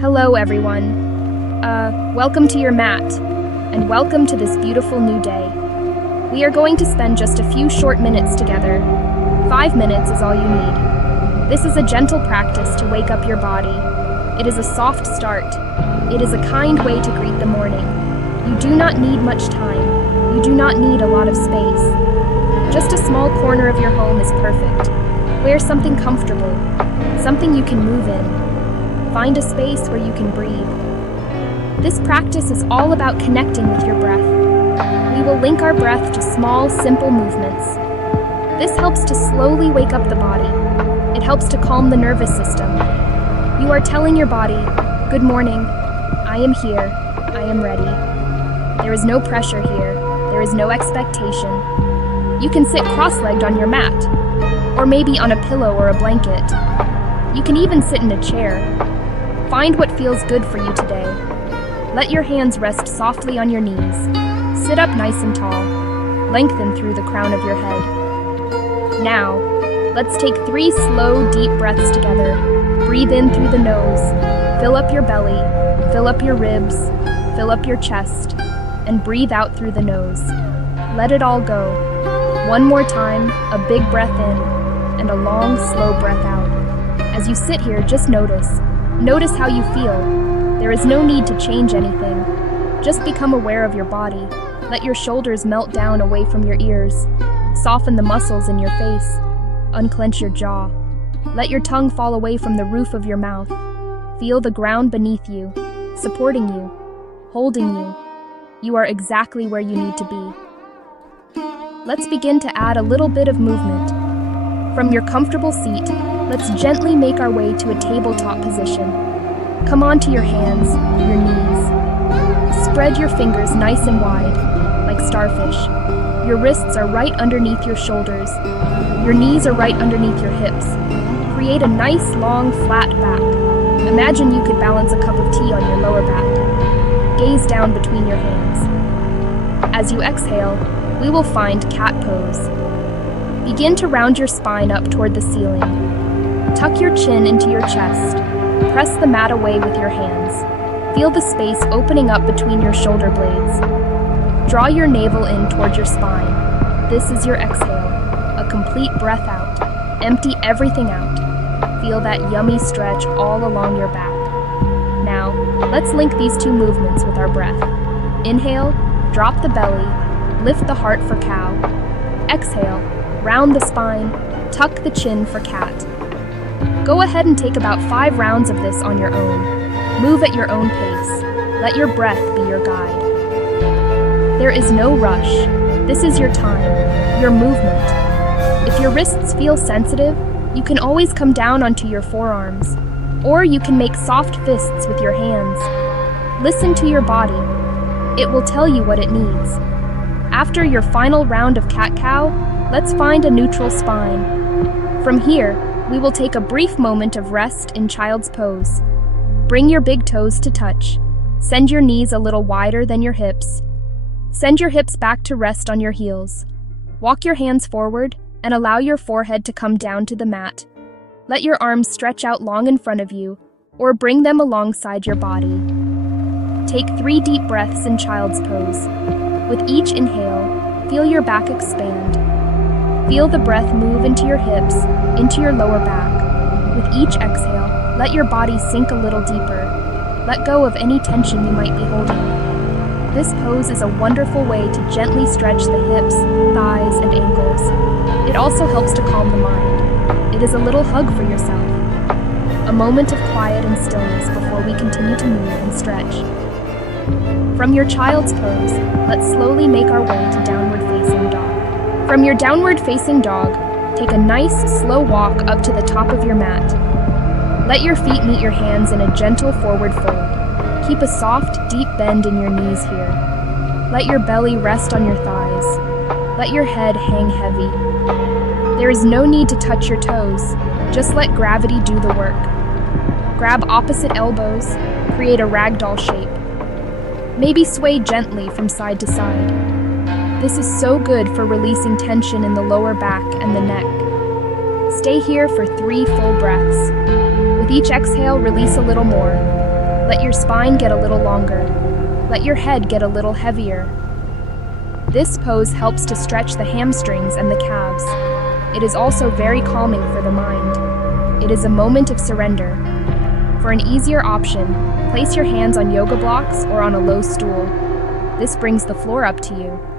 Hello, everyone. Welcome to your mat, and welcome to this beautiful new day. We are going to spend just a few short minutes together. 5 minutes is all you need. This is a gentle practice to wake up your body. It is a soft start. It is a kind way to greet the morning. You do not need much time. You do not need a lot of space. Just a small corner of your home is perfect. Wear something comfortable, something you can move in. Find a space where you can breathe. This practice is all about connecting with your breath. We will link our breath to small, simple movements. This helps to slowly wake up the body. It helps to calm the nervous system. You are telling your body, "Good morning. I am here. I am ready." There is no pressure here. There is no expectation. You can sit cross-legged on your mat, or maybe on a pillow or a blanket. You can even sit in a chair. Find what feels good for you today. Let your hands rest softly on your knees. Sit up nice and tall. Lengthen through the crown of your head. Now, let's take 3 slow, deep breaths together. Breathe in through the nose. Fill up your belly. Fill up your ribs. Fill up your chest. And breathe out through the nose. Let it all go. One more time, a big breath in, and a long, slow breath out. As you sit here, just notice. Notice how you feel. There is no need to change anything. Just become aware of your body. Let your shoulders melt down away from your ears. Soften the muscles in your face. Unclench your jaw. Let your tongue fall away from the roof of your mouth. Feel the ground beneath you, supporting you, holding you. You are exactly where you need to be. Let's begin to add a little bit of movement. From your comfortable seat, let's gently make our way to a tabletop position. Come onto your hands, your knees. Spread your fingers nice and wide, like starfish. Your wrists are right underneath your shoulders. Your knees are right underneath your hips. Create a nice, long, flat back. Imagine you could balance a cup of tea on your lower back. Gaze down between your hands. As you exhale, we will find cat pose. Begin to round your spine up toward the ceiling. Tuck your chin into your chest. Press the mat away with your hands. Feel the space opening up between your shoulder blades. Draw your navel in toward your spine. This is your exhale, a complete breath out. Empty everything out. Feel that yummy stretch all along your back. Now, let's link these 2 movements with our breath. Inhale, drop the belly, lift the heart for cow. Exhale, round the spine, tuck the chin for cat. Go ahead and take about 5 rounds of this on your own. Move at your own pace. Let your breath be your guide. There is no rush. This is your time, your movement. If your wrists feel sensitive, you can always come down onto your forearms, or you can make soft fists with your hands. Listen to your body. It will tell you what it needs. After your final round of cat-cow, let's find a neutral spine. From here, we will take a brief moment of rest in child's pose. Bring your big toes to touch. Send your knees a little wider than your hips. Send your hips back to rest on your heels. Walk your hands forward and allow your forehead to come down to the mat. Let your arms stretch out long in front of you, or bring them alongside your body. Take 3 deep breaths in child's pose. With each inhale, feel your back expand. Feel the breath move into your hips, into your lower back. With each exhale, let your body sink a little deeper. Let go of any tension you might be holding. This pose is a wonderful way to gently stretch the hips, thighs, and ankles. It also helps to calm the mind. It is a little hug for yourself. A moment of quiet and stillness before we continue to move and stretch. From your child's pose, let's slowly make our way to downward facing dog. From your downward facing dog, take a nice, slow walk up to the top of your mat. Let your feet meet your hands in a gentle forward fold. Keep a soft, deep bend in your knees here. Let your belly rest on your thighs. Let your head hang heavy. There is no need to touch your toes. Just let gravity do the work. Grab opposite elbows, create a ragdoll shape. Maybe sway gently from side to side. This is so good for releasing tension in the lower back and the neck. Stay here for 3 full breaths. With each exhale, release a little more. Let your spine get a little longer. Let your head get a little heavier. This pose helps to stretch the hamstrings and the calves. It is also very calming for the mind. It is a moment of surrender. For an easier option, place your hands on yoga blocks or on a low stool. This brings the floor up to you.